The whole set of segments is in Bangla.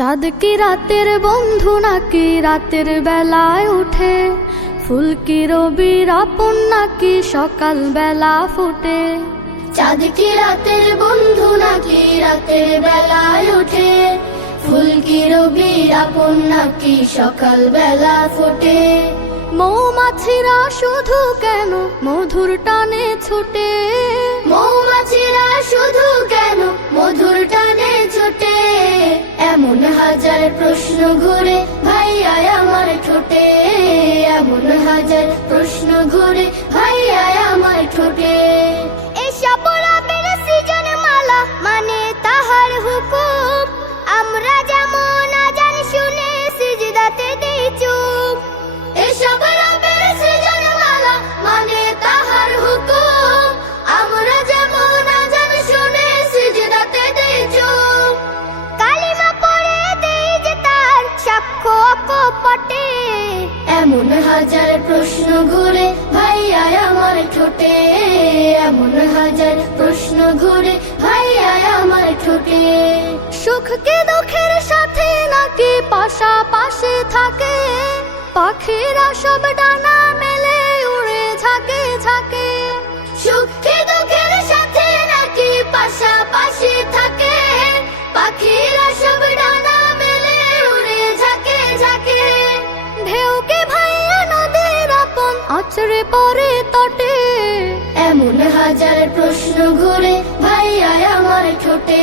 চাঁদ কি রাতের বন্ধু নাকি রাতের বেলায় উঠে? ফুল কি রবির আপন নাকি সকাল বেলা ফুটে? চাঁদ কি রাতের বন্ধু নাকি রাতের বেলায় ওঠে? ফুল কি রবির আপন নাকি সকাল বেলা ফোটে? মৌমাছিরা শুধু কেন মধুর টানে ছুটে? মৌমাছিরা শুধু কেন মধুর টানে ছুটে? এমন হাজার প্রশ্ন ঘুরে ভাইয়া আমার ঠোঁটে, এমন হাজার প্রশ্ন ঘুরে ভাইয়া আমার ঠোঁটে। এসব রবের সৃজন মালা মানে তাহার হুকুম, আমরা যেমন আজান শুনে সিজদাতে দেই চুপ। এসব রবের সৃজন মালা মানে তাহার হুকুম, আমরা যেমন আজান শুনে সিজদাতে দেই চুপ। কালিমা পড়ে দেই যে তার সাক্ষ্য অকপটে, এমন হাজার প্রশ্ন ঘুরে ভাইয়া আমার ঠোঁটে, এমন হাজার প্রশ্ন ঘুরে ভাইয়া আমার ঠোঁটে। সুখ কি দুঃখের সাথে নাকি পাশাপাশি থাকে? পাখিরা সব ডানা মেলে উড়ে ঝাঁকে ঝাঁকে। সুখ কি দুঃখের সাথে নাকি পাশাপাশি থাকে? পাখিরা সব ডানা মেলে উড়ে ঝাঁকে ঝাঁকে। ঢেউ কি ভাইয়া নদীর আপন আছড়ে পড়ে তটে? এমন হাজার প্রশ্ন ঘুরে ভাইয়া আমার ঠোঁটে,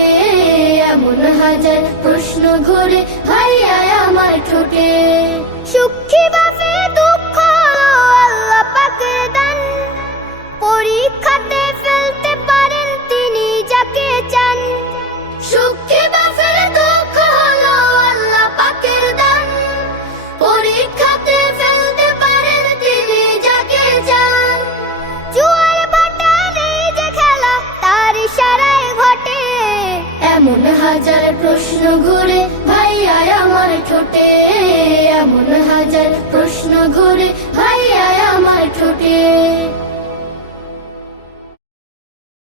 এমন হাজার প্রশ্ন ঘুরে ভাইয়া আমার ঠোঁটে। সুখী বাফে দুঃখ হলো আল্লাহ পাকের দান, পরীক্ষাতে ফেলতে পারেন তিনি যাকে চান। সুখে বাফের দুঃখ হলো আল্লাহ পাকের দান, পরীক্ষাতে ফেলতে পারেন তিনি যাকে চান। জুয়ার ভাটা নেই যে খেলা তার ইশারায় ঘটে, এমন হাজার প্রশ্ন ঘুরে ভাইয়া আমার ঠোঁটে, এমন হাজার প্রশ্ন ঘুরে ভাইয়া আমার ঠোঁটে।